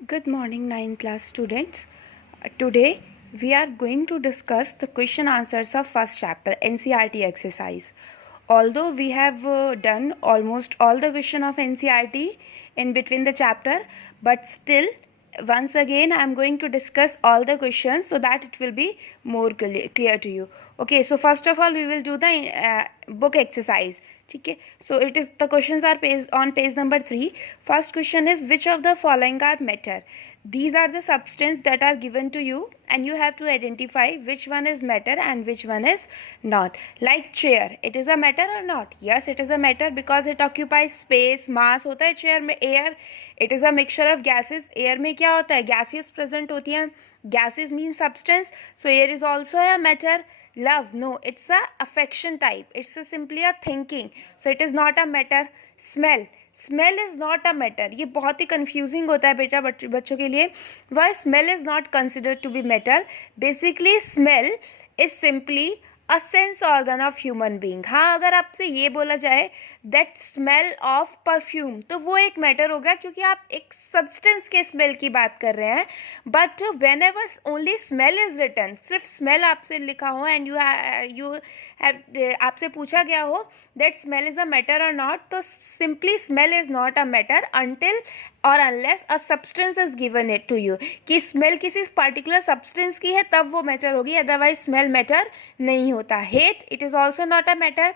Good morning, 9th class students. Today we are going to discuss the question answers of first chapter NCERT exercise. Although we have done almost all the question of NCERT in between the chapter, but still once again I am going to discuss all the questions so that it will be more clear to you. Okay, so first of all we will do the book exercise. ठीक है, so it is the questions are on page number 3. First question is, which of the following are matter? These are the substance that are given to you and you have to identify which one is matter and which one is not. Like chair, it is a matter or not? Yes, it is a matter because it occupies space. Mass होता है chair में. Air, it is a mixture of gases. Air में क्या होता है? Gases present होती हैं. Gases means substance, so air is also a matter. Love, no, it's a affection type. It's simply a thinking, so it is not a matter. Smell is not a matter. ये बहुत ही confusing होता है बेटा बच्चों के लिए. Why smell is not considered to be matter? Basically smell is simply a sense organ of human being. हाँ, अगर आपसे ये बोला जाए दैट स्मेल ऑफ परफ्यूम, तो वो एक मैटर होगा क्योंकि आप एक सब्सटेंस के स्मेल की बात कर रहे हैं. But whenever only smell is written, सिर्फ स्मेल आपसे लिखा हो एंड यू हैव आपसे पूछा गया हो that smell is a matter or not, तो simply smell is not a matter until or unless a substance is given it to you. कि स्मेल किसी पर्टिकुलर सब्सटेंस की है तब वो मैटर होगी, अदरवाइज स्मेल मैटर नहीं होता. Heat, it is also not a matter.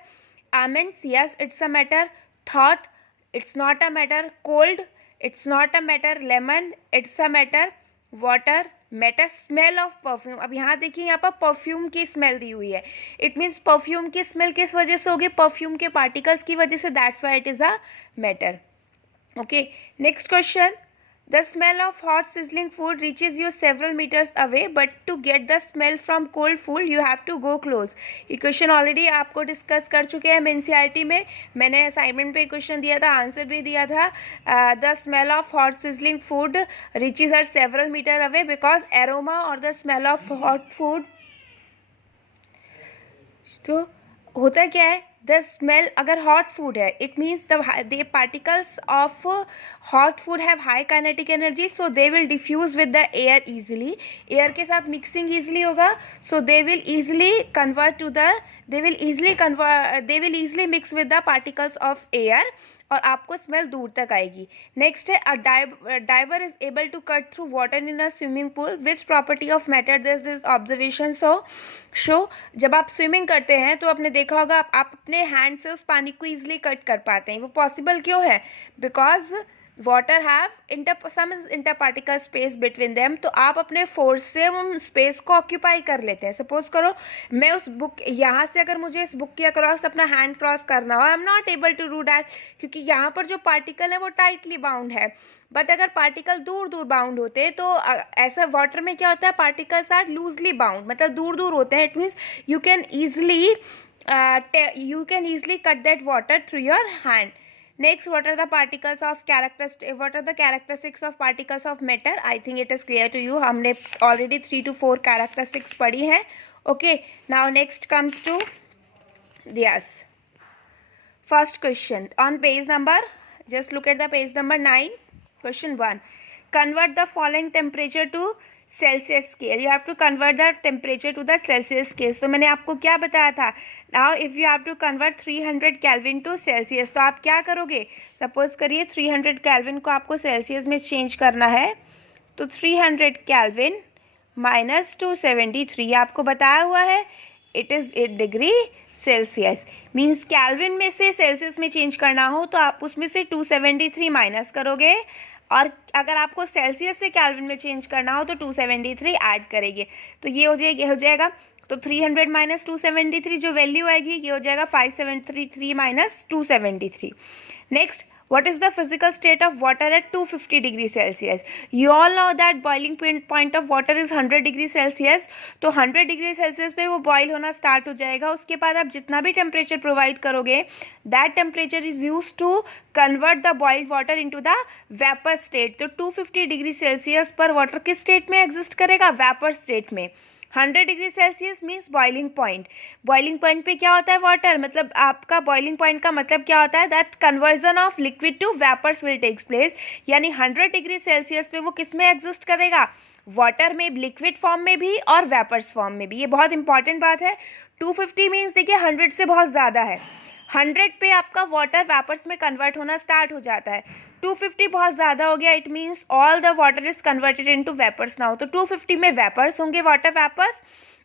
Almonds, yes it's a matter. Thought, it's not a matter. Cold, it's not a matter. Lemon, it's a matter. Water, matter. Smell of perfume, अब यहाँ देखिए यहाँ पर perfume की smell दी हुई है. It means perfume की smell किस वजह से होगी? परफ्यूम के पार्टिकल्स की वजह से. That's why it is a matter. Okay, next question. The smell of hot sizzling food reaches you several meters away, but to get the smell from cold food you have to go close. ये question already आपको discuss कर चुके हैं NCERT में. मैंने assignment पे question दिया था, आंसर भी दिया था. The smell of hot sizzling food reaches are several metre away because aroma or the smell of hot food. तो होता क्या है? द स्मेल, अगर हॉट फूड है it means the particles of hot food have high kinetic energy, so they will diffuse with the air easily. Air के साथ mixing easily होगा, so they will easily convert to the they will easily mix with the particles of air और आपको smell दूर तक आएगी. Next है, a diver is able to cut through water in a swimming pool. Which property of matter does this observation show? जब आप swimming करते हैं तो आपने देखा होगा आप अपने हैंड से उस पानी को ईजिली कट कर पाते हैं. वो पॉसिबल क्यों है? Because water have some inter particle space between them. तो आप अपने फोर्स से उन स्पेस को ऑक्यूपाई कर लेते हैं. सपोज करो मैं उस बुक, यहाँ से अगर मुझे इस बुक के अक्रॉस अपना हैंड क्रॉस करना हो, I am not able to do that क्योंकि यहाँ पर जो पार्टिकल है वो टाइटली बाउंड है. बट अगर पार्टिकल दूर दूर बाउंड होते तो ऐसा वाटर में क्या होता है, पार्टिकल्स आर लूजली बाउंड, मतलब दूर दूर होते हैं. It means you can easily cut that water through your hand. Next, what are the characteristics of particles of matter? I think it is clear to you. हमने already 3 to 4 characteristics पढ़ी है. Okay, now next comes to yes. First question on page number, just look at the page number 9. Question 1. Convert the following temperature to Celsius scale. You have to convert the temperature to the Celsius scale. तो मैंने आपको क्या बताया था? Now if you have to convert 300 Kelvin to Celsius, तो आप क्या करोगे? सपोज करिए 300 Kelvin को आपको सेल्सियस में चेंज करना है, तो 300 Kelvin माइनस 273 आपको बताया हुआ है. It is 8 degree Celsius. Means Kelvin में से सेल्सियस में चेंज करना हो तो आप उसमें से 273 माइनस करोगे, और अगर आपको सेल्सियस से कैल्विन में चेंज करना हो तो 273 ऐड करेंगे. तो ये हो जाएगा तो 300 माइनस 273 जो वैल्यू आएगी ये हो जाएगा 573 minus 273. Next, what is the physical state of water at 250 degree Celsius? You all know that boiling point of water is 100 degree Celsius. तो 100 degree Celsius पे वो बॉयल होना स्टार्ट हो जाएगा. उसके बाद आप जितना भी टेम्परेचर प्रोवाइड करोगे that temperature is use to convert the boiled water into the vapour state. तो 250 डिग्री सेल्सियस पर वाटर किस स्टेट में एग्जिस्ट करेगा? वेपर स्टेट में. 100 degree Celsius means boiling point. Boiling point पे क्या होता है वाटर, मतलब आपका बॉइलिंग पॉइंट का मतलब क्या होता है, that conversion of liquid to vapours will takes place. यानी 100 डिग्री सेल्सियस पे वो किस में एग्जिस्ट करेगा, वाटर में, लिक्विड फॉर्म में भी और वेपर्स फॉर्म में भी. ये बहुत इंपॉर्टेंट बात है. 250 मीन्स देखिए 100 से बहुत ज़्यादा है. 100 पे आपका वाटर वेपर्स में कन्वर्ट होना स्टार्ट हो जाता है. 250 बहुत ज़्यादा हो गया, it means all the water is converted into vapours now. तो 250 में वेपर्स होंगे, वाटर वेपर्स,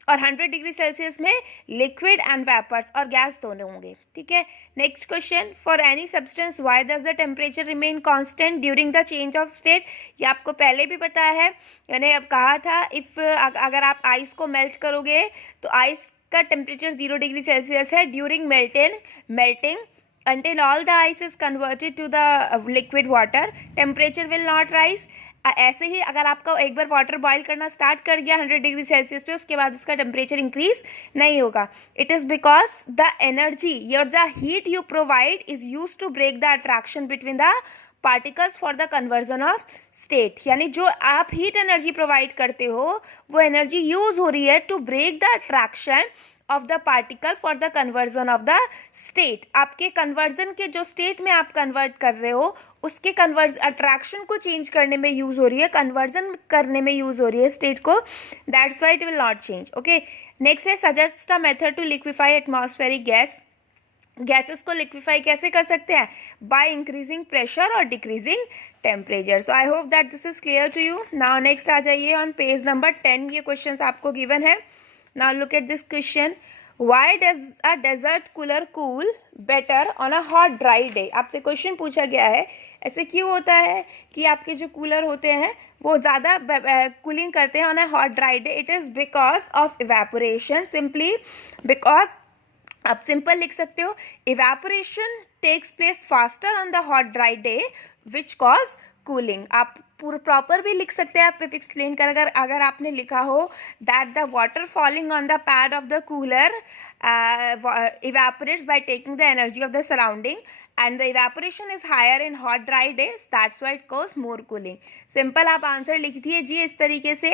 और 100 डिग्री सेल्सियस में लिक्विड एंड वेपर्स और गैस दोनों होंगे. ठीक है. Next question, for any substance why does the temperature remain constant during the change of state. ये आपको पहले भी पता है, मैंने अब कहा था, इफ़ अगर आप आइस को मेल्ट करोगे तो आइस का टेम्परेचर 0 डिग्री सेल्सियस है. During melting until all the ice is converted to the liquid water, temperature will not rise. ऐसे ही अगर आपका एक बार वाटर बॉईल करना स्टार्ट कर गया 100 डिग्री सेल्सियस पे, उसके बाद उसका टेम्परेचर इंक्रीज नहीं होगा. It is because the energy your the heat you provide is use to break the attraction between the particles for the conversion of state. यानी जो आप हीट एनर्जी प्रोवाइड करते हो वो एनर्जी यूज हो रही है to break the attraction of the particle for the conversion of the state. आपके कन्वर्जन के जो स्टेट में आप कन्वर्ट कर रहे हो उसके अट्रैक्शन को चेंज करने में यूज हो रही है, कन्वर्जन करने में यूज हो रही है स्टेट को. That's why it will not change. Okay. Next है, suggest a method to liquefy atmospheric gas. Gases को लिक्विफाई कैसे कर सकते हैं, बाय इंक्रीजिंग प्रेशर और decreasing temperature. So I hope that this is clear to you. Now next आ जाइए on page number 10. ये क्वेश्चन आपको गिवन है. Now look at this question. Why does a desert cooler cool better on a hot dry day? आपसे question पूछा गया है, ऐसे क्यों होता है कि आपके जो कूलर होते हैं वो ज़्यादा कूलिंग करते हैं on a hot dry day. It is because of evaporation. Simply because, आप सिंपल लिख सकते हो, evaporation takes place faster on the hot dry day which cause cooling. आप प्रॉपर भी लिख सकते हैं, आप एक्सप्लेन कर, अगर आपने लिखा हो that the water falling on the pad of the cooler evaporates by taking the energy of the surrounding and the evaporation is higher in hot dry days, that's why it causes more cooling. Simple आप answer लिख दिए जी इस तरीके से,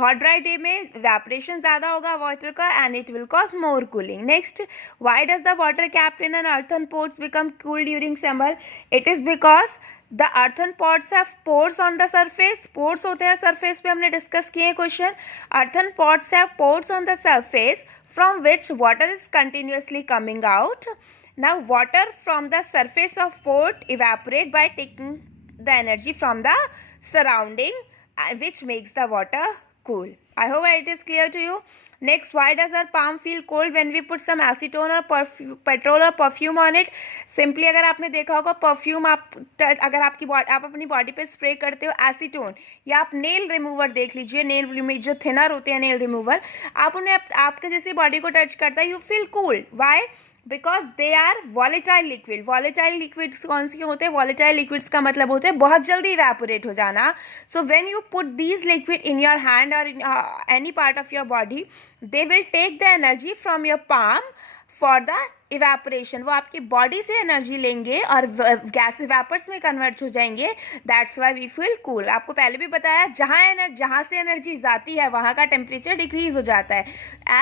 hot dry day में evaporation ज़्यादा होगा water का and it will cause more cooling. Next, why does the water kept in an earthen pots become cool during summer? It is because the earthen pots have pores on the surface. pores होते हैं surface पे, हमने discuss किए question. earthen pots have pores on the surface from which water is continuously coming out. Now water from the surface of pot evaporate by taking the energy from the surrounding, which makes the water cool. I hope it is clear to you. Next, why does our palm feel cold when we put some acetone or petrol or perfume on it? Simply अगर आपने देखा होगा perfume अगर आप अपनी body पे spray करते हो एसीटोन, या आप नेल रिमूवर देख लीजिए, नेल जो थिनर होते हैं नेल रिमूवर, आप उन्हें आपके जैसे बॉडी को टच करता है, you feel cool. Why? Because they are volatile liquid. Volatile liquids कौन से होते हैं? वॉलेटाइल लिक्विड्स का मतलब होते हैं बहुत जल्दी इवेपोरेट हो जाना. So when you put these liquid in your hand और in any part of your body, they will take the energy from your palm for the evaporation. वो आपकी बॉडी से एनर्जी लेंगे और गैस वेपर्स में convert हो जाएंगे. That's why we feel cool. आपको पहले भी बताया, जहाँ से एनर्जी जाती है वहाँ का टेम्परेचर डिक्रीज हो जाता है.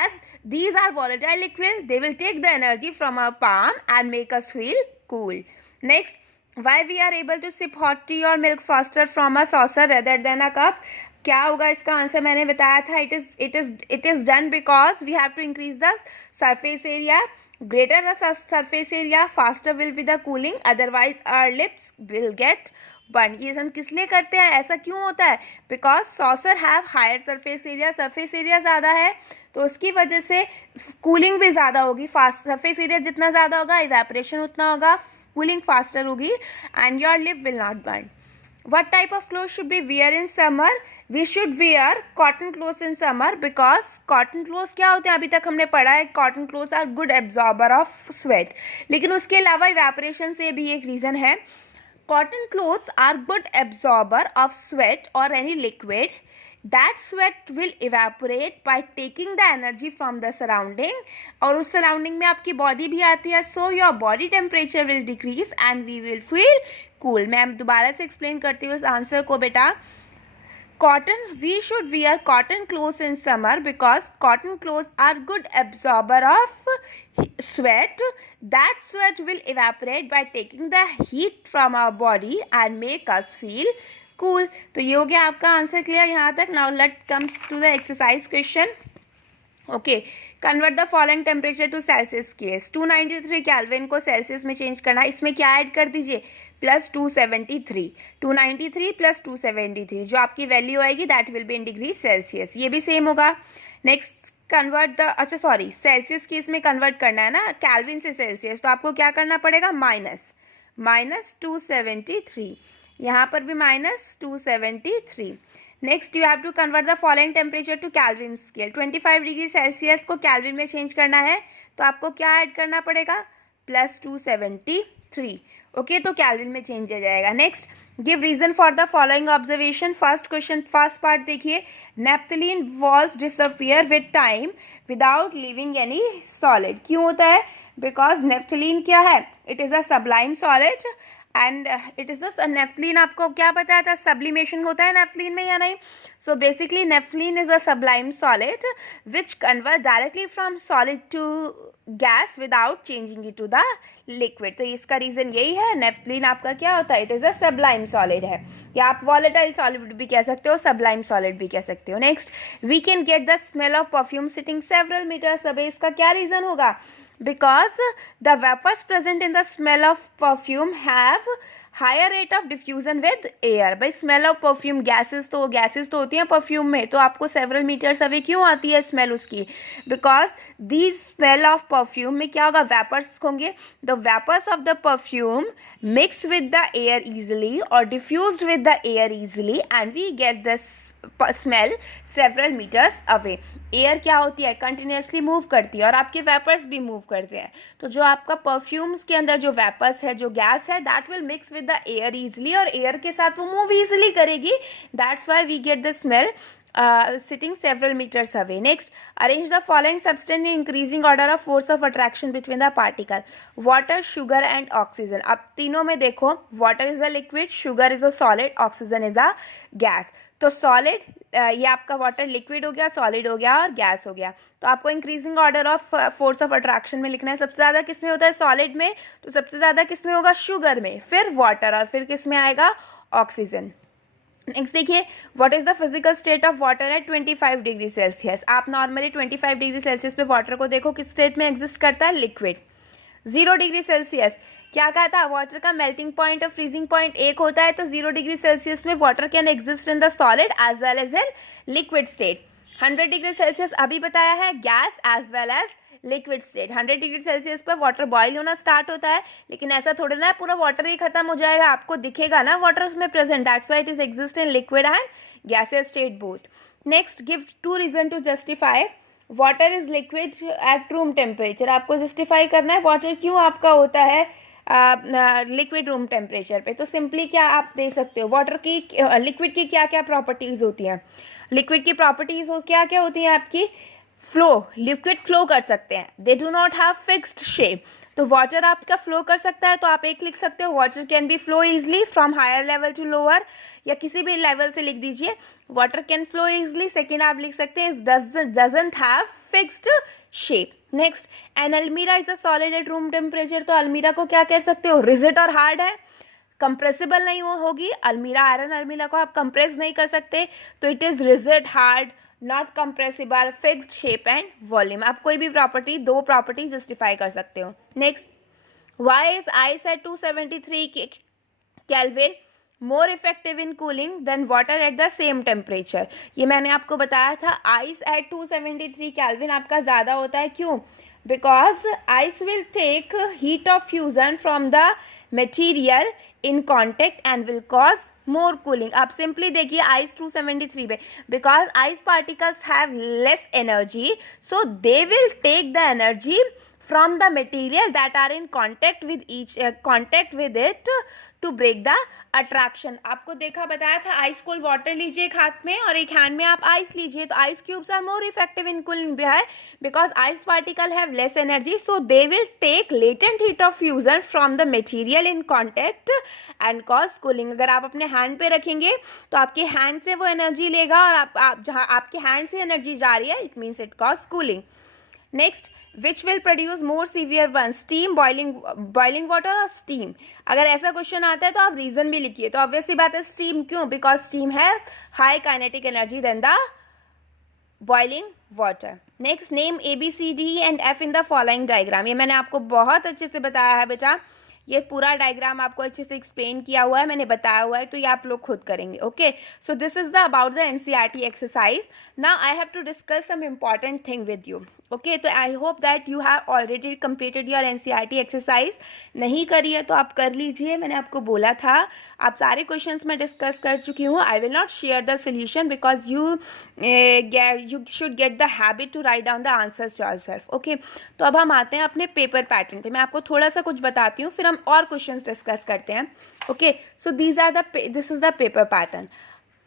As these are volatile liquid, they will take the energy from our palm and make us feel cool. Next, why we are able to sip hot tea or milk faster from a saucer rather than a cup? क्या होगा इसका answer? मैंने बताया था, it is done because we have to increase the surface area. Greater the surface area, faster will be the cooling. Otherwise, our lips will get burned. ये हम किस लिए करते हैं, ऐसा क्यों होता है? Because saucer have higher surface area. surface area ज़्यादा है तो उसकी वजह से कूलिंग भी ज़्यादा होगी. फास्ट सरफेस एरिया जितना ज़्यादा होगा, इवेपोरेशन उतना होगा, कूलिंग फास्टर होगी, and your lip will not burn. What type of cloth should be wear in summer? We should wear cotton clothes in summer because cotton clothes क्या होते हैं, अभी तक हमने पढ़ा है cotton clothes are good absorber of sweat. लेकिन उसके अलावा इवेपोरेशन से भी एक रीज़न है. Cotton clothes are good absorber of sweat और any liquid. That sweat will evaporate by taking the energy from the surrounding. और उस surrounding में आपकी body भी आती है. So your body temperature will decrease and we will feel cool. मैं दोबारा से explain करती हूँ इस आंसर को बेटा. Cotton, we should wear cotton clothes in summer because cotton clothes are good absorber of sweat. That sweat will evaporate by taking the heat from our body and make us feel cool. तो ये हो गया आपका answer clear यहाँ तक. Now let comes to the exercise question. Okay, convert the following temperature to Celsius case. 293 Kelvin को Celsius में change करना है. इसमें क्या ऐड कर दीजिए, प्लस 273. 293 प्लस 273 जो आपकी वैल्यू आएगी that will be in degree Celsius. ये भी सेम होगा. नेक्स्ट कन्वर्ट द, अच्छा सॉरी, सेल्सियस केस में कन्वर्ट करना है ना केल्विन से सेल्सियस, तो आपको क्या करना पड़ेगा, माइनस 273. यहाँ पर भी minus 273. Next you have to convert the following temperature to Kelvin scale. 25 degree Celsius को कैल्विन में चेंज करना है तो आपको क्या ऐड करना पड़ेगा, प्लस 273. ओके, तो कैल्विन में चेंज हो जाएगा. Next, give reason for the following observation. First question, first part देखिए. Naphthalene balls disappear with time without leaving any solid. क्यों होता है, बिकॉज नेप्थलीन क्या है, it is a sublime solid and it is the naphthalene. आपको क्या बताया था, सब्लिमेशन होता है नेफ्थलीन में या नहीं. So basically naphthalene is a sublime solid which convert directly from solid to gas without changing it to the liquid. तो इसका रीज़न यही है, नेफ्थलीन आपका क्या होता है, it is a sublime solid है, या आप वॉलेटाइल सॉलिड भी कह सकते हो, सबलाइम सॉलिड भी कह सकते हो. Next, we can get the smell of perfume sitting several metres away. इसका क्या रीज़न होगा, because the vapors present in the smell of perfume have higher rate of diffusion with air. भाई smell of perfume gases तो होती हैं perfume में, तो आपको सेवरल मीटर्स अवे क्यों आती है स्मेल उसकी, because the smell of perfume में क्या होगा, वेपर्स होंगे. The vapours of the perfume mix with the air easily और diffuse with the air easily and we get the smell several metres away. Air क्या होती है, continuously move करती है और आपके वेपर्स भी मूव करते हैं. तो जो आपका परफ्यूम्स के अंदर जो वेपर्स है, जो गैस है, that will mix with the air easily और एयर के साथ वो मूव इजिली करेगी. That's why we get the smell sitting several meters away. Next, arrange the following substance in increasing order of force of attraction between the particle. Water, sugar and oxygen. अब तीनों में देखो, water is a liquid, sugar is a solid, oxygen is a gas. तो solid, ये आपका water liquid हो गया, solid हो गया और गैस हो गया. तो आपको increasing order of force of attraction में लिखना है. सबसे ज़्यादा किस में होता है, सॉलिड में, तो सबसे ज़्यादा किस में होगा, शुगर में, फिर वाटर और फिर किस में आएगा, ऑक्सीजन. नेक्स्ट देखिए, what is the physical state of water at 25 degree Celsius. आप नॉर्मली 25 डिग्री सेल्सियस पे वाटर को देखो किस स्टेट में एग्जिस्ट करता है, लिक्विड. 0 डिग्री सेल्सियस क्या कहा था, वाटर का मेल्टिंग पॉइंट और फ्रीजिंग पॉइंट एक होता है. तो 0 डिग्री सेल्सियस में water can exist in the solid as well as in liquid state. 100 degree Celsius अभी बताया है, gas as well as liquid state. 100 degree Celsius पर वाटर बॉईल होना स्टार्ट होता है, लेकिन ऐसा थोड़ा ना है पूरा वाटर ही खत्म हो जाएगा, आपको दिखेगा ना वाटर उसमें present. That's why it is exist in liquid and gaseous state both. Next, give 2 reason to justify water is liquid at room temperature. आपको जस्टिफाई करना है वाटर क्यों आपका होता है लिक्विड रूम टेम्परेचर पे. तो सिंपली क्या आप दे सकते हो, वाटर की लिक्विड की क्या क्या प्रॉपर्टीज होती हैं. लिक्विड की प्रॉपर्टीज क्या क्या होती हैं आपकी, फ्लो, लिक्विड फ्लो कर सकते हैं, they do not have fixed shape. तो वाटर आपका फ्लो कर सकता है, तो आप एक लिख सकते हो, water can be flow easily from higher level to lower, या किसी भी लेवल से लिख दीजिए, water can flow easily. Second आप लिख सकते हैं, doesn't have fixed shape. Next, an almirah is a solid at room temperature. तो अलमीरा को क्या कह सकते हो, रिजिड और हार्ड है, कंप्रेसिबल नहीं होगी. अलमीरा, आयरन अलमीरा को आप कंप्रेस नहीं कर सकते, तो it is rigid, hard, not compressible, fixed shape and volume. आप कोई भी प्रॉपर्टी, 2 प्रॉपर्टी जस्टिफाई कर सकते हो. Next, why is ice at 273 Kelvin more effective in cooling than water at the same temperature. ये मैंने आपको बताया था, आइस एट 273 केल्विन आपका ज़्यादा होता है. क्यों, because ice will take heat of fusion from the material in contact and will cause more cooling. आप simply देखिए ice 273 पे, because ice particles have less energy, so they will take the energy from the material that are in contact with it to break the attraction. आपको देखा बताया था ice cold water लीजिए एक हाथ में और एक हैंड में आप आइस लीजिए, तो ice cubes are more effective in cooling because ice particle have less energy, so they will take latent heat of fusion from the material in contact and cause cooling. अगर आप अपने hand पे रखेंगे तो आपके hand से वो energy लेगा और आप जहाँ आपके हैंड से एनर्जी जा रही है, it means it cause cooling. Next, which will produce more severe one, steam, boiling water और स्टीम। अगर ऐसा क्वेश्चन आता है तो आप रीजन भी लिखिए। तो ऑब्वियसली बात है स्टीम, क्यों? Because steam has high kinetic energy than the boiling water. Next, name A B C D and F in the following diagram. ये मैंने आपको बहुत अच्छे से बताया है बेटा, ये पूरा डायग्राम आपको अच्छे से एक्सप्लेन किया हुआ है, मैंने बताया हुआ है, तो ये आप लोग खुद करेंगे। Okay, so this is the about the NCERT exercise. Now I have to discuss some important thing with you. Okay, तो I hope that you have already completed your NCERT exercise. नहीं करी है तो आप कर लीजिए, मैंने आपको बोला था। आप सारे क्वेश्चंस मैं डिस्कस कर चुकी हूँ। I will not share the solution because you should get the habit to write down the answers yourself. Okay, तो अब हम आते हैं अपने पेपर पैटर्न पे। मैं आपको थोड़ा सा कुछ बताती हूँ, फिर हम और क्वेश्चंस डिस्कस करते हैं। Okay, so this is the paper pattern.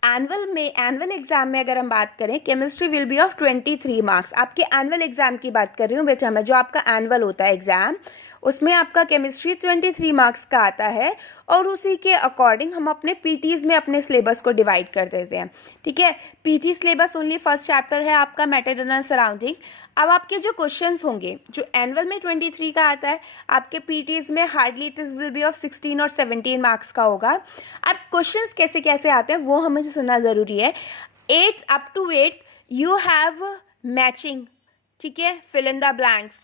Annual exam में अगर हम बात करें, chemistry will be of 23 marks. आपके एनुअल एग्जाम की बात कर रही हूँ बेटा मैं, जो आपका एनुअल होता है एग्जाम, उसमें आपका केमिस्ट्री 23 मार्क्स का आता है और उसी के अकॉर्डिंग हम अपने पीटीज में अपने सिलेबस को डिवाइड कर देते हैं। ठीक है, PT syllabus only first chapter है आपका मैटर सराउंडिंग। अब आपके जो क्वेश्चंस होंगे, जो एनुअल में 23 का आता है, आपके पीटीज में hardly it is will be of 16 और 17 मार्क्स का होगा। अब क्वेश्चंस कैसे कैसे आते हैं वो हमें सुनना ज़रूरी है। 8th up to 8th you have matching, ठीक है, fill in the blanks,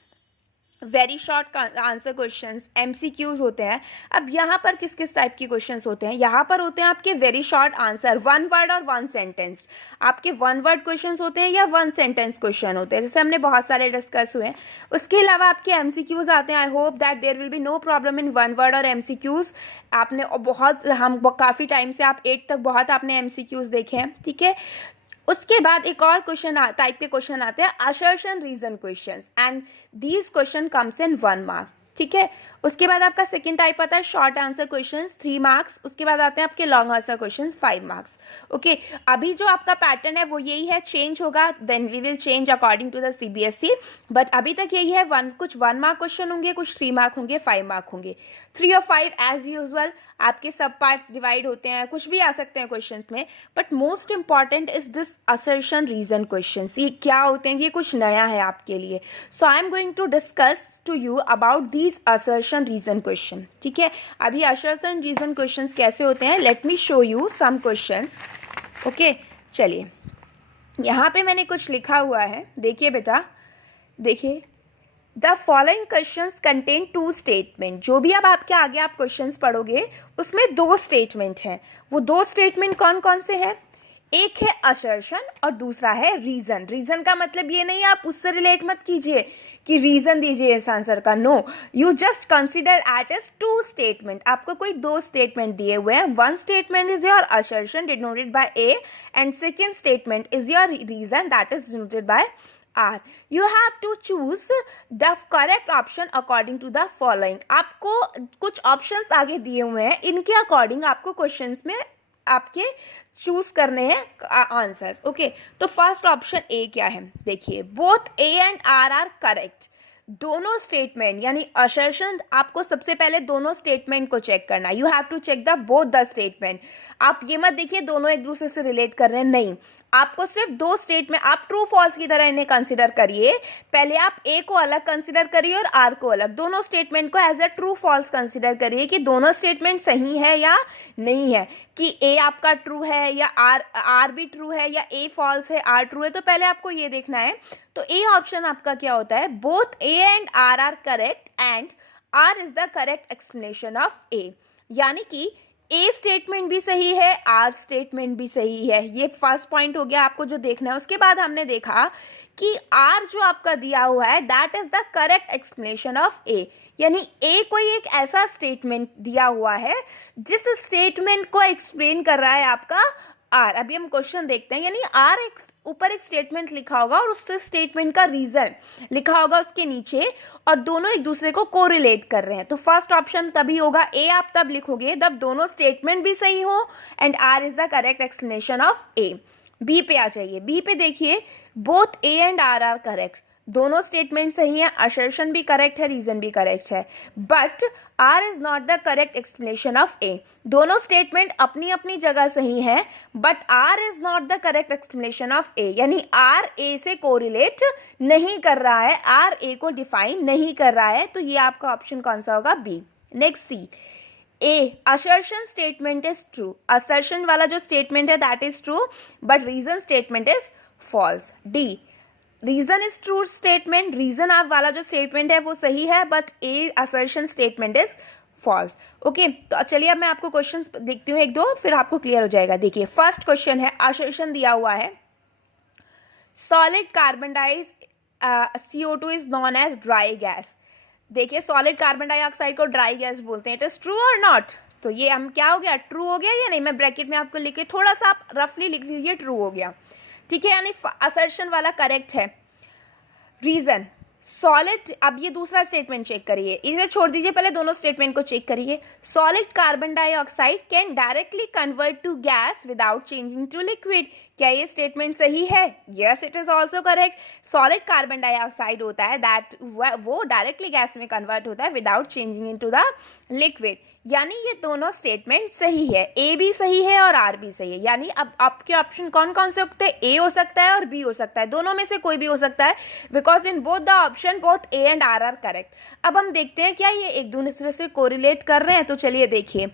very short answer questions, MCQs होते हैं। अब यहाँ पर किस किस टाइप के क्वेश्चंस होते हैं? यहाँ पर होते हैं आपके वेरी शॉर्ट आंसर, 1 वर्ड और 1 सेंटेंस। आपके 1 वर्ड क्वेश्चंस होते हैं या 1 सेंटेंस क्वेश्चन होते हैं, जैसे हमने बहुत सारे डिस्कस हुए हैं। उसके अलावा आपके एमसीक्यूज आते हैं। I hope that there will be no problem in 1 word और एमसीक्यूज। आपने बहुत, हम काफ़ी टाइम से, आप 8 तक बहुत आपने एमसीक्यूज देखे हैं। ठीक है, उसके बाद एक और क्वेश्चन टाइप के क्वेश्चन आते हैं, assertion reason questions, and these question comes in 1 mark. ठीक है, उसके बाद आपका सेकंड टाइप आता है शॉर्ट आंसर क्वेश्चंस, 3 मार्क्स। उसके बाद आते हैं आपके long answer questions, 5 marks. Okay, अभी जो आपका पैटर्न है वो यही है, चेंज होगा, then we will change according to the CBSE, but अभी तक यही है। कुछ 1 मार्क क्वेश्चन होंगे, कुछ 3 मार्क होंगे, 5 मार्क होंगे। 3 और 5 एज यूजुअल आपके सब पार्ट्स डिवाइड होते हैं, कुछ भी आ सकते हैं क्वेश्चंस में, but most important is this assertion reason questions. ये क्या होते हैं? ये कुछ नया है आपके लिए। So I am going to discuss to you about these assertion reason question. ठीक है, अभी असर्शन रीजन क्वेश्चंस कैसे होते हैं, let me show you some questions. Okay, चलिए यहाँ पे मैंने कुछ लिखा हुआ है, देखिए बेटा, देखिए, the following questions contain 2 statement. जो भी अब आपके आगे आप क्वेश्चंस पढ़ोगे उसमें 2 स्टेटमेंट हैं। वो 2 स्टेटमेंट कौन कौन से हैं? एक है असर्शन और दूसरा है रीजन। रीजन का मतलब ये नहीं आप उससे रिलेट मत कीजिए कि रीजन दीजिए इस आंसर का, no, you just consider at as 2 statement. आपको कोई 2 स्टेटमेंट दिए हुए हैं। 1 statement is your assertion denoted by A and second statement is your reason that is denoted by R. You have to choose the correct option according to the following. आपको कुछ options आगे दिए हुए हैं, इनके अकॉर्डिंग आपको questions में आपके चूज करने हैं आंसर्स। ओके, तो फर्स्ट ऑप्शन ए क्या है? देखिए, both A and R are correct. दोनों स्टेटमेंट यानी असर्शन, आपको सबसे पहले दोनों स्टेटमेंट को चेक करना। You have to check the both the statement. आप ये मत देखिए दोनों एक दूसरे से रिलेट कर रहे हैं, नहीं, आपको सिर्फ 2 स्टेटमेंट, आप ट्रू फॉल्स की तरह इन्हें कंसिडर करिए। पहले आप ए को अलग कंसिडर करिए और आर को अलग। दोनों स्टेटमेंट को as a true false consider करिए कि दोनों स्टेटमेंट सही है या नहीं है, कि ए आपका ट्रू है या आर भी ट्रू है, या ए फॉल्स है आर ट्रू है। तो पहले आपको ये देखना है। तो ए ऑप्शन आपका क्या होता है? Both A and R are correct and R is the correct explanation of A. यानी कि ए स्टेटमेंट भी सही है, आर स्टेटमेंट भी सही है। ये फर्स्ट पॉइंट हो गया आपको जो देखना है। उसके बाद हमने देखा कि आर जो आपका दिया हुआ है that is the correct explanation of A. यानी ए कोई एक ऐसा स्टेटमेंट दिया हुआ है जिस स्टेटमेंट को एक्सप्लेन कर रहा है आपका आर, अभी हम क्वेश्चन देखते हैं, यानी आर एक ऊपर एक स्टेटमेंट लिखा होगा और उससे स्टेटमेंट का रीजन लिखा होगा उसके नीचे, और दोनों एक दूसरे को कोरिलेट कर रहे हैं, तो फर्स्ट ऑप्शन तभी होगा ए, आप तब लिखोगे जब दोनों स्टेटमेंट भी सही हो and R is the correct explanation of A. B पे आ जाइए, बी पे देखिए, both A and R correct, दोनों स्टेटमेंट सही है, असर्शन भी करेक्ट है, रीजन भी करेक्ट है, but R is not the correct explanation of A. दोनों स्टेटमेंट अपनी अपनी जगह सही है, but R is not the correct explanation of A, यानी आर ए से कोरिलेट नहीं कर रहा है, आर ए को डिफाइन नहीं कर रहा है, तो ये आपका ऑप्शन कौन सा होगा? B. Next C, A, assertion statement is true, assertion वाला जो स्टेटमेंट है that is true, but reason statement is false. D, reason is true statement, reason आप वाला जो स्टेटमेंट है वो सही है, but A assertion statement is false. Okay, तो चलिए अब मैं आपको क्वेश्चंस देखती हूँ एक दो, फिर आपको क्लियर हो जाएगा। देखिए फर्स्ट क्वेश्चन है, असर्शन दिया हुआ है, solid carbon dioxide CO2 is known as dry gas. देखिए सॉलिड कार्बन डाइऑक्साइड को ड्राई गैस बोलते हैं, इट इज ट्रू और नॉट? तो ये हम क्या हो गया, ट्रू हो गया या नहीं? मैं ब्रैकेट में आपको लिख के थोड़ा सा आप रफली लिख लीजिए, ट्रू हो गया, ठीक है, यानी असर्शन वाला करेक्ट है। रीजन, सॉलिड, अब ये दूसरा स्टेटमेंट चेक करिए, इसे छोड़ दीजिए, पहले दोनों स्टेटमेंट को चेक करिए। Solid carbon dioxide can directly convert to gas without changing to liquid, क्या ये स्टेटमेंट सही है? Yes, it is also correct. Solid carbon dioxide होता है दैट वो डायरेक्टली गैस में कन्वर्ट होता है without changing into the liquid, यानी ये दोनों स्टेटमेंट सही है, ए भी सही है और आर भी सही है, यानी अब आपके ऑप्शन कौन कौन से होते हैं? ए हो सकता है और बी हो सकता है, दोनों में से कोई भी हो सकता है, because in both the option both A and R correct. अब हम देखते हैं क्या ये एक दूसरे से कोरिलेट कर रहे हैं, तो चलिए देखिए,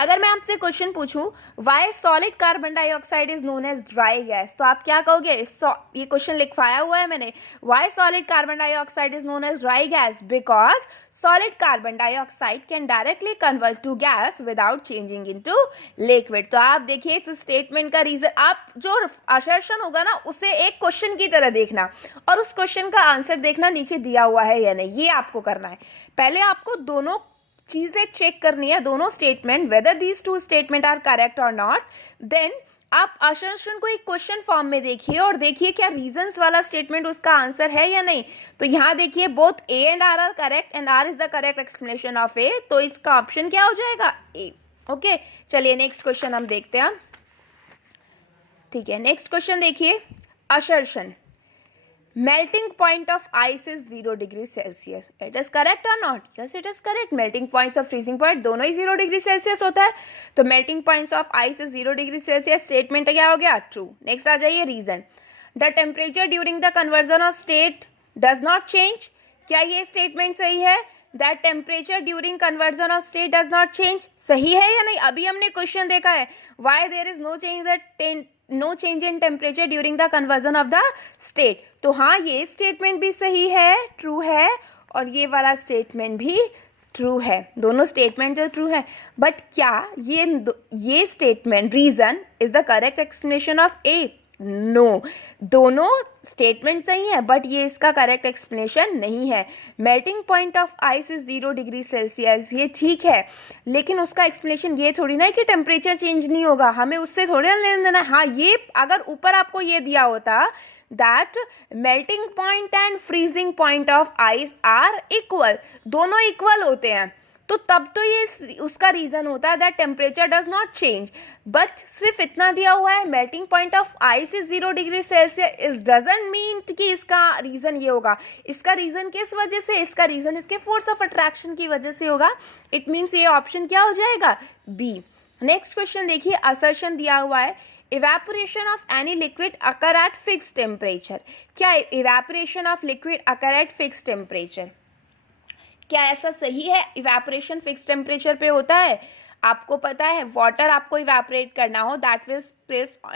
अगर मैं आपसे क्वेश्चन पूछूं why solid carbon dioxide is known as dry gas, तो आप क्या कहोगे? ये क्वेश्चन लिखवाया हुआ है मैंने, why solid carbon dioxide is known as dry gas, because solid carbon dioxide can directly convert to gas without changing into liquid. तो आप देखिए इस स्टेटमेंट का रीजन, आप जो असर्शन होगा ना उसे एक क्वेश्चन की तरह देखना और उस क्वेश्चन का आंसर देखना नीचे दिया हुआ है या नहीं, ये आपको करना है। पहले आपको दोनों चीजें चेक करनी है, दोनों statement, whether these two statement are correct और नॉट, देन आप असर्शन को एक क्वेश्चन फॉर्म में देखिए और देखिए क्या रीजंस वाला स्टेटमेंट उसका आंसर है या नहीं। तो यहाँ देखिए both A and R are correct and R is the correct explanation of A, तो इसका ऑप्शन क्या हो जाएगा? ए। ओके, चलिए नेक्स्ट क्वेश्चन हम देखते हैं। ठीक है, नेक्स्ट क्वेश्चन देखिए, assertion, melting point of ice is 0 degree Celsius. It is correct or not? Yes, it is correct. Melting points of freezing point दोनों ही 0 degree Celsius होता है, तो melting points of ice is 0 degree Celsius statement क्या हो गया? True. Next आ जाइए, reason, the temperature during the conversion of state does not change. क्या ये स्टेटमेंट सही है? That temperature during conversion of state does not change. सही है या नहीं? अभी हमने क्वेश्चन देखा है, why there is no change in temperature during the conversion of the state. तो हाँ, ये स्टेटमेंट भी सही है, ट्रू है, और ये वाला स्टेटमेंट भी ट्रू है, दोनों स्टेटमेंट जो ट्रू है, बट क्या ये statement reason is the correct explanation of A? No, दोनों स्टेटमेंट सही है बट ये इसका करेक्ट एक्सप्लेनेशन नहीं है। Melting point of ice is 0 degree Celsius, ये ठीक है, लेकिन उसका एक्सप्लेनेशन ये थोड़ी ना है कि टेम्परेचर चेंज नहीं होगा, हमें उससे थोड़ी ना लेना देना। हाँ, ये अगर ऊपर आपको ये दिया होता that melting point and freezing point of ice are equal, दोनों इक्वल होते हैं, तो तब तो ये उसका रीजन होता है that temperature does not change, but सिर्फ इतना दिया हुआ है melting point of ice is 0 degree Celsius, it doesn't mean कि इसका रीजन ये होगा। इसका रीजन किस वजह से? इसका रीजन इसके फोर्स ऑफ अट्रैक्शन की वजह से होगा। इट मीन्स ये ऑप्शन क्या हो जाएगा? बी। नेक्स्ट क्वेश्चन देखिए, असर्शन दिया हुआ है, evaporation of any liquid occur at fixed temperature. क्या evaporation of liquid occur at fixed temperature? क्या ऐसा सही है? इवेपोरेशन फिक्स टेम्परेचर पे होता है? आपको पता है वाटर आपको इवेपोरेट करना हो that will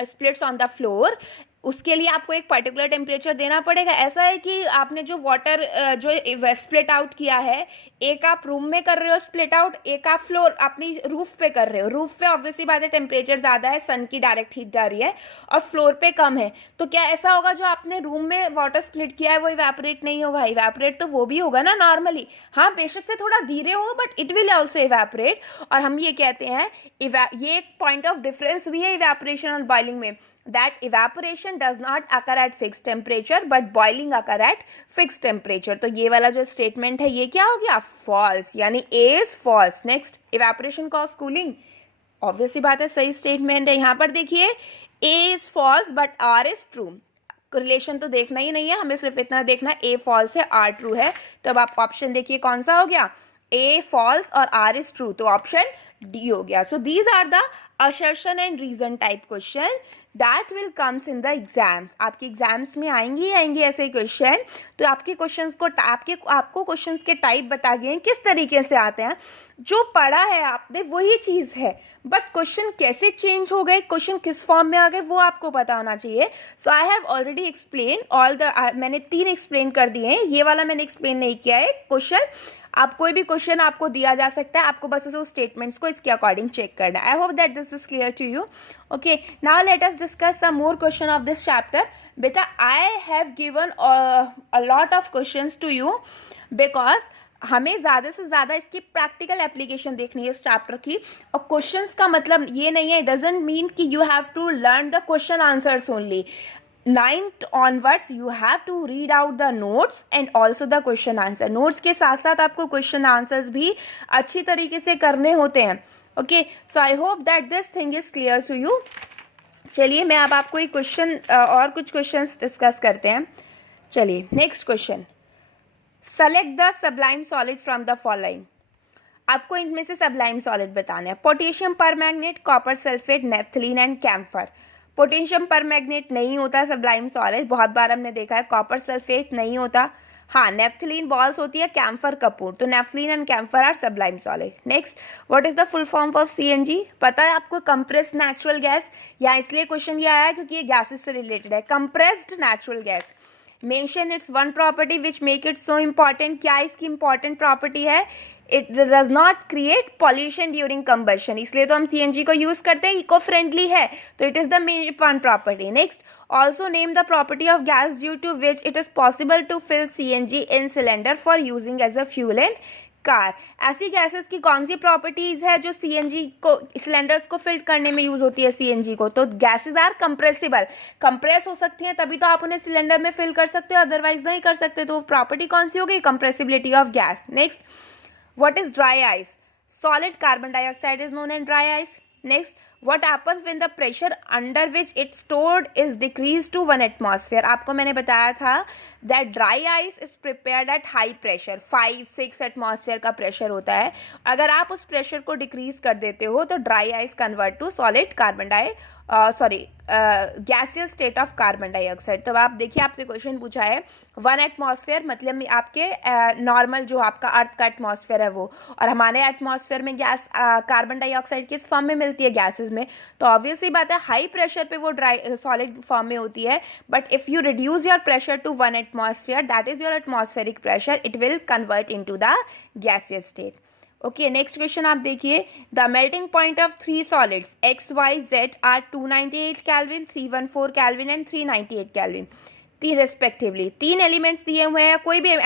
splits on the floor उसके लिए आपको एक पर्टिकुलर टेम्परेचर देना पड़ेगा। ऐसा है कि आपने जो वाटर जो स्प्लिट आउट किया है, एक आप रूम में कर रहे हो स्प्लिट आउट, एक आप फ्लोर अपनी रूफ पे कर रहे हो। रूफ पे ऑब्वियसली बात है टेम्परेचर ज़्यादा है, सन की डायरेक्ट हीट जा रही है, और फ्लोर पे कम है। तो क्या ऐसा होगा जो आपने रूम में वाटर स्प्लिट किया है वो इवेपोरेट नहीं होगा? इवेपोरेट तो वो भी होगा ना नॉर्मली, हाँ बेशक से थोड़ा धीरे होगा, but it will also evaporate. और हम ये कहते हैं ये एक पॉइंट ऑफ डिफरेंस भी है इवेपोरेशन और बॉइलिंग में, that evaporation does not occur at fixed temperature but boiling occur at fixed temperature। तो ये वाला जो स्टेटमेंट है ये क्या हो गया? फॉल्स, यानी A is false। Next, evaporation cause cooling, obviously बात है सही स्टेटमेंट है। यहाँ पर देखिए A is false but R is true। Relation तो देखना ही नहीं है, हमें सिर्फ इतना देखना A फॉल्स है R ट्रू है। तो अब आप ऑप्शन देखिए कौन सा हो गया? A फॉल्स और R इज ट्रू, तो ऑप्शन डी हो गया। So these are the assertion and reason type question that will comes in the exams। आपके एग्जाम्स में आएंगे ही आएंगे ऐसे क्वेश्चन। तो आपके क्वेश्चंस को आपको क्वेश्चंस के टाइप बता गए हैं किस तरीके से आते हैं। जो पढ़ा है आपने वही चीज़ है, बट क्वेश्चन कैसे चेंज हो गए, क्वेश्चन किस फॉर्म में आ गए, वो आपको पता होना चाहिए। So I have already explain all the, मैंने 3 एक्सप्लेन कर दिए हैं, ये वाला मैंने एक्सप्लेन नहीं किया है। क्वेश्चन आप कोई भी क्वेश्चन आपको दिया जा सकता है, आपको बस उस स्टेटमेंट्स को इसके अकॉर्डिंग चेक करना है। I hope that this is clear to you. Okay, now let us discuss some more question of this chapter. बेटा I have given a lot of questions to you because हमें ज़्यादा से ज़्यादा इसकी practical application देखनी है इस chapter की। और क्वेश्चंस का मतलब ये नहीं है, डजंट मीन कि you have to learn the question answers only. 9th onwards you have to read out the notes and also the question answer। notes के साथ साथ आपको question answers भी अच्छी तरीके से करने होते हैं। Okay, so I hope that this thing is clear to you. चलिए मैं अब आपको एक क्वेश्चन और कुछ क्वेश्चंस डिस्कस करते हैं। चलिए next question, select the sublime solid from the following. आपको इनमें से सब्लाइम सॉलिड बताना है। Potassium permanganate, copper sulphate, naphthalene and camphor. Potassium permanganate नहीं होता सब्लाइम सॉलिड, बहुत बार हमने देखा है। कॉपर सल्फेट नहीं होता, हाँ नेफ्थलीन बॉल्स होती है, कैम्फर कपूर। तो naphthalene and camphor are sublime solid. Next, what is the full form of CNG? पता है आपको? Compressed natural gas. यहाँ इसलिए क्वेश्चन ये आया है क्योंकि ये गैसेस से रिलेटेड है। Compressed natural gas, mention it's one property which make it so important. क्या इसकी इंपॉर्टेंट प्रॉपर्टी है? It does not create pollution during combustion, इसलिए तो हम सीएनजी को यूज करते हैं, इको फ्रेंडली है, तो it is the main one property. Next, also name the property of gas due to which it is possible to fill CNG in cylinder for using as a fuel in car. ऐसी gases की कौन सी properties है जो CNG को, cylinders को fill करने में use होती है सीएनजी को? तो गैसेस आर कंप्रेसिबल, कंप्रेस हो सकती हैं तभी तो आप उन्हें सिलेंडर में फिल कर सकते हो, अदरवाइज नहीं कर सकते। तो प्रॉपर्टी कौन सी होगी? Compressibility of gas. Next, what is dry ice? Solid carbon dioxide is known as dry ice। Next, what happens when the pressure under which it's stored is decreased to 1 atmosphere? आपको मैंने बताया था that dry ice is prepared at high pressure, 5-6 atmosphere का pressure होता है। अगर आप उस प्रेशर को डिक्रीज कर देते हो तो dry ice convert to solid carbon gaseous state of carbon dioxide. तो आप देखिए, आपसे क्वेश्चन पूछा है 1 एटमॉस्फेयर मतलब आपके नॉर्मल जो आपका अर्थ का एटमॉस्फेयर है वो, और हमारे एटमॉस्फेयर में गैस कार्बन डाइऑक्साइड किस फॉर्म में मिलती है? गैसेस में। तो ऑब्वियसली बात है हाई प्रेशर पे वो ड्राई सॉलिड फॉर्म में होती है, but if you reduce your pressure to 1 atmosphere, that is your atmospheric pressure, it will convert into the gaseous state. Okay, next question आप देखिए, the melting point of 3 solids X Y Z are 298 kelvin, 314 kelvin and 398 kelvin respectively. 3 elements दिए हुए हैं, कोई भी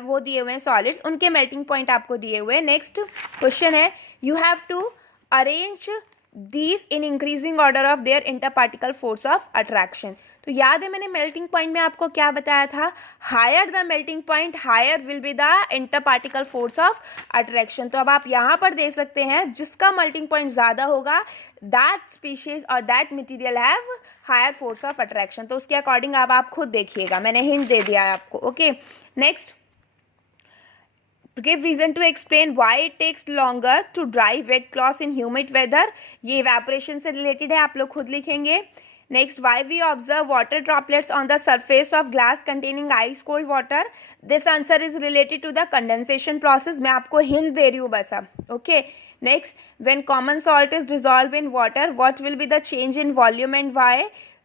वो दिए हुए हैं सॉलिड्स, उनके मेल्टिंग पॉइंट आपको दिए हुए हैं। नेक्स्ट क्वेश्चन है, you have to arrange these in increasing order of their interparticle force of attraction. तो याद है मैंने मेल्टिंग पॉइंट में आपको क्या बताया था? Higher the melting point higher will be the interparticle force of attraction. तो अब आप यहाँ पर दे सकते हैं जिसका मेल्टिंग पॉइंट ज़्यादा होगा दैट स्पीशीज और that material have higher force of attraction. तो उसके अकॉर्डिंग अब आप खुद देखिएगा, मैंने हिंट दे दिया है आपको। Okay, next, give reason to explain why it takes longer to dry wet cloths in humid weather। ये evaporation से related है, आप लोग खुद लिखेंगे। Next, why we observe water droplets on the surface of glass containing ice cold water? This answer is related to the condensation process। मैं आपको hint दे रही हूँ बस अब। Okay, next, when common salt is dissolved in water, what will be the change in volume and why?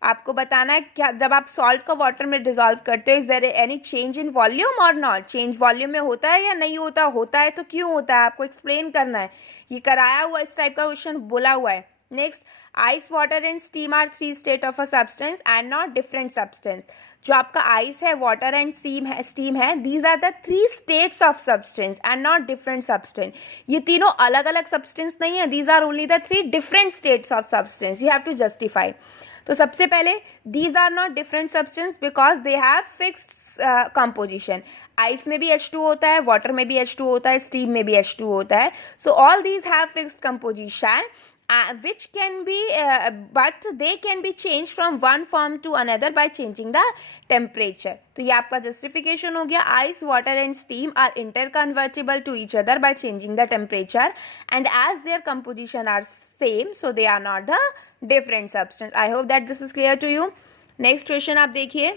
आपको बताना है क्या जब आप सॉल्ट को वाटर में डिजोल्व करते हो, is there any change in volume और नॉट, चेंज वॉल्यूम में होता है या नहीं होता, होता है तो क्यों होता है, आपको एक्सप्लेन करना है। ये कराया हुआ इस टाइप का क्वेश्चन बोला हुआ है। Next, ice water and steam are three state of a substance and not different substance. जो आपका आइस है, वाटर एंड स्टीम है, these are the three states of substance and not different substance. ये तीनों अलग अलग सब्सटेंस नहीं है, these are only the three different states of substance, you have to justify. तो सबसे पहले these are not different substance because they have fixed composition. Ice में भी H2 होता है, वाटर में भी H2 होता है, स्टीम में भी H2 होता है। So all these have fixed composition which can be but they can be changed from one form to another by changing the temperature। तो ये आपका justification हो गया। ice, water and steam are interconvertible to each other by changing the temperature and as their composition are same so they are not the different substance। I hope that this is clear to you। next question आप देखिए,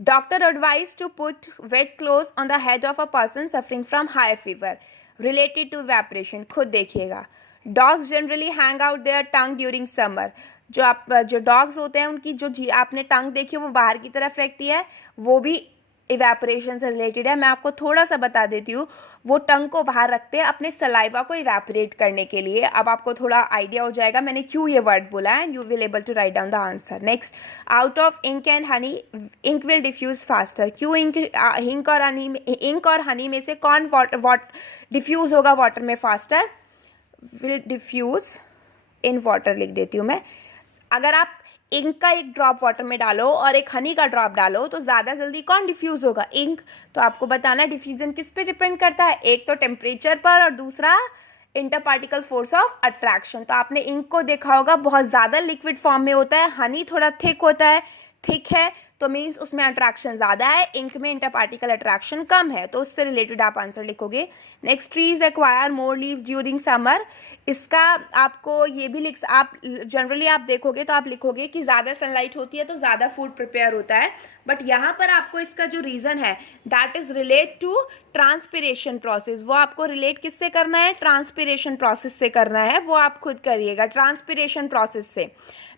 doctor advised to put wet clothes on the head of a person suffering from high fever related to evaporation। खुद देखिएगा, dogs generally hang out their tongue during summer. जो dogs होते हैं उनकी जो आपने टंग देखी है वो बाहर की तरफ रखती है, वो भी इवेपोरेशन से रिलेटेड है। मैं आपको थोड़ा सा बता देती हूँ, वो टंग को बाहर रखते हैं अपने सलाइवा को इवेपोरेट करने के लिए। अब आपको थोड़ा आइडिया हो जाएगा मैंने क्यों ये वर्ड बोला है, and you will able to write down the answer. Next, out of ink and honey ink will diffuse faster. क्यों इंक और हनी में से कौन डिफ्यूज होगा वाटर में faster? Will diffuse in water लिख देती हूँ मैं। अगर आप इंक का एक ड्रॉप वाटर में डालो और एक हनी का ड्रॉप डालो तो ज़्यादा जल्दी कौन डिफ्यूज़ होगा? इंक। तो आपको बताना है डिफ्यूजन किस पे डिपेंड करता है, एक तो टेम्परेचर पर और दूसरा inter particle force of attraction. तो आपने इंक को देखा होगा बहुत ज़्यादा लिक्विड फॉर्म में होता है, हनी थोड़ा थिक होता है, थिक है तो मीन्स उसमें अट्रैक्शन ज़्यादा है, इंक में इंटर पार्टिकल अट्रैक्शन कम है, तो उससे रिलेटेड आप आंसर लिखोगे। नेक्स्ट, ट्रीज एक्वायर मोर लीव्स ड्यूरिंग समर। इसका आपको ये भी आप जनरली आप देखोगे तो आप लिखोगे कि ज़्यादा सनलाइट होती है तो ज़्यादा फूड प्रिपेयर होता है, बट यहाँ पर आपको इसका जो रीज़न है that is relate to transpiration process. वो आपको रिलेट किससे करना है? ट्रांसपिरेशन प्रोसेस से करना है, वो आप खुद करिएगा ट्रांसपिरेशन प्रोसेस से।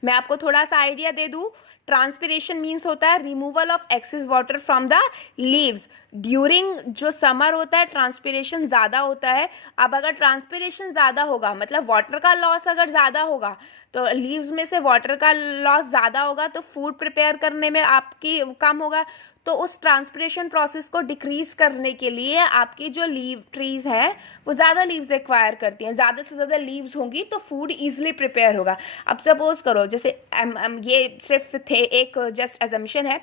मैं आपको थोड़ा सा आइडिया दे दूँ, ट्रांसपिरेशन मीन्स होता है removal of excess water from the leaves. During जो समर होता है ट्रांसपिरेशन ज़्यादा होता है। अब अगर ट्रांसपिरेशन ज़्यादा होगा मतलब वाटर का लॉस अगर ज़्यादा होगा तो लीव्स में से वाटर का लॉस ज़्यादा होगा तो फूड प्रिपेयर करने में आपकी कम होगा। तो उस ट्रांसपिरेशन प्रोसेस को डिक्रीज करने के लिए आपकी जो लीव ट्रीज हैं वो ज़्यादा लीव्स एक्वायर करती हैं, ज़्यादा से ज़्यादा लीव्स होंगी तो फूड ईजिली प्रिपेयर होगा। अब सपोज करो जैसे ये सिर्फ थे एक जस्ट एजम्पशन है,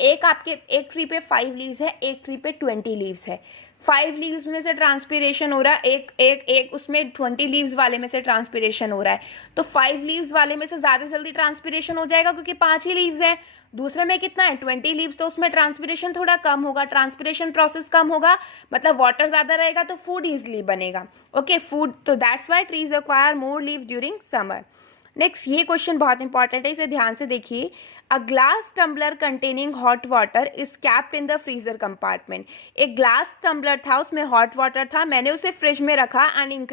एक ट्री पे 5 लीव्स है, एक ट्री पे 20 लीव्स है। 5 लीव्स में से ट्रांसपिरेशन हो रहा है, एक उसमें 20 लीव्स वाले में से ट्रांसपिरेशन हो रहा है, तो 5 लीव्स वाले में से ज़्यादा जल्दी ट्रांसपिरेशन हो जाएगा क्योंकि 5 ही लीव्स हैं। दूसरे में कितना है? 20 लीव्स, तो उसमें ट्रांसपिरेशन थोड़ा कम होगा, ट्रांसपिरेशन प्रोसेस कम होगा मतलब वाटर ज़्यादा रहेगा तो फूड ईजिली बनेगा। ओके, फूड, तो that's why trees acquire more leave during summer. Next, ये क्वेश्चन बहुत इंपॉर्टेंट है, इसे ध्यान से देखिए। A glass tumbler containing hot water is capped in the freezer compartment. एक ग्लास टम्बलर था, उसमें हॉट वाटर था, मैंने उसे फ्रिज में रखा and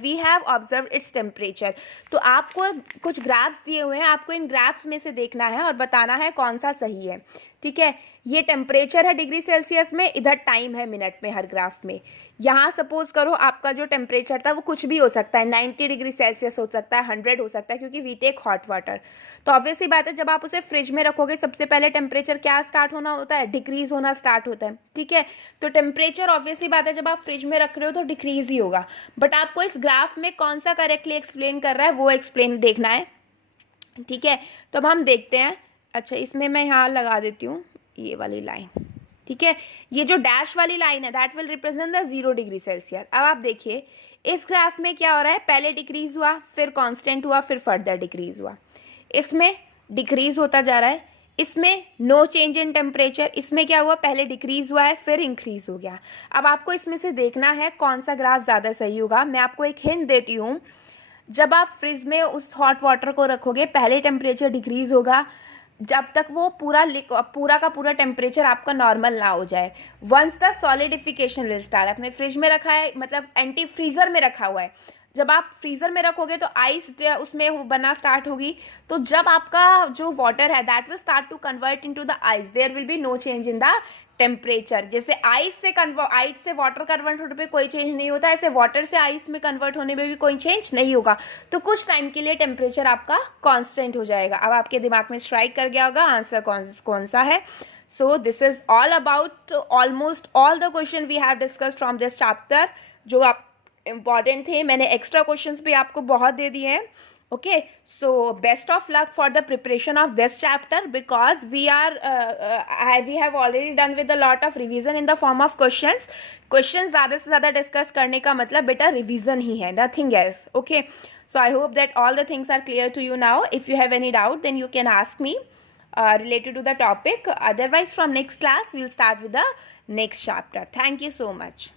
we have observe its temperature. तो आपको कुछ ग्राफ्स दिए हुए हैं, आपको इन ग्राफ्स में से देखना है और बताना है कौन सा सही है। ठीक है, ये टेम्परेचर है डिग्री सेल्सियस में, इधर टाइम है मिनट में हर ग्राफ में। यहाँ सपोज करो आपका जो टेम्परेचर था वो कुछ भी हो सकता है, 90 डिग्री सेल्सियस हो सकता है, 100 हो सकता है, क्योंकि वी टेक हॉट वाटर। तो ऑब्वियसली बात है जब आप उसे फ्रिज में रखोगे सबसे पहले टेम्परेचर क्या स्टार्ट होना होता है? डिक्रीज होना स्टार्ट होता है। ठीक है, तो टेम्परेचर ऑब्वियसली बात है जब आप फ्रिज में रख रहे हो तो डिक्रीज ही होगा, बट आपको इस ग्राफ में कौन सा करेक्टली एक्सप्लेन कर रहा है वो एक्सप्लेन देखना है। ठीक है, तो अब हम देखते हैं। अच्छा, इसमें मैं यहाँ लगा देती हूँ ये वाली लाइन। ठीक है, ये जो डैश वाली लाइन है that will represent the 0 degree Celsius. अब आप देखिए इस ग्राफ में क्या हो रहा है, पहले डिक्रीज हुआ, फिर कांस्टेंट हुआ, फिर फर्दर डिक्रीज हुआ। इसमें डिक्रीज होता जा रहा है, इसमें नो चेंज इन टेम्परेचर, इसमें क्या हुआ, पहले डिक्रीज हुआ है फिर इंक्रीज हो गया। अब आपको इसमें से देखना है कौन सा ग्राफ ज़्यादा सही होगा। मैं आपको एक हिंट देती हूँ, जब आप फ्रिज में उस हॉट वाटर को रखोगे पहले टेम्परेचर डिक्रीज होगा जब तक वो पूरा का पूरा टेम्परेचर आपका नॉर्मल ना हो जाए। Once the solidification will start, आपने फ्रिज में रखा है मतलब एंटी फ्रीजर में रखा हुआ है, जब आप फ्रीज़र में रखोगे तो आइस उसमें बनना स्टार्ट होगी, तो जब आपका जो वाटर है that will start to convert into the ice, there will be no change in the temperature. जैसे आइस से वाटर कन्वर्ट होने पे कोई चेंज नहीं होता, ऐसे वाटर से आइस में कन्वर्ट होने में भी कोई चेंज नहीं होगा। तो कुछ टाइम के लिए टेम्परेचर आपका कांस्टेंट हो जाएगा। अब आपके दिमाग में स्ट्राइक कर गया होगा आंसर कौन सा है। So this is all about almost all the question we have discussed from this chapter, जो आप इम्पॉर्टेंट थे। मैंने एक्स्ट्रा क्वेश्चंस भी आपको बहुत दे दिए हैं। Okay, so best of luck for the preparation of this chapter, because we have already done with a lot of revision in the form of questions ज़्यादा से ज़्यादा डिस्कस करने का मतलब बेटा रिविजन ही है, nothing else. Okay, so I hope that all the things are clear to you now. If you have any doubt, then you can ask me related to the topic. Otherwise, from next class we'll start with the next chapter. Thank you so much.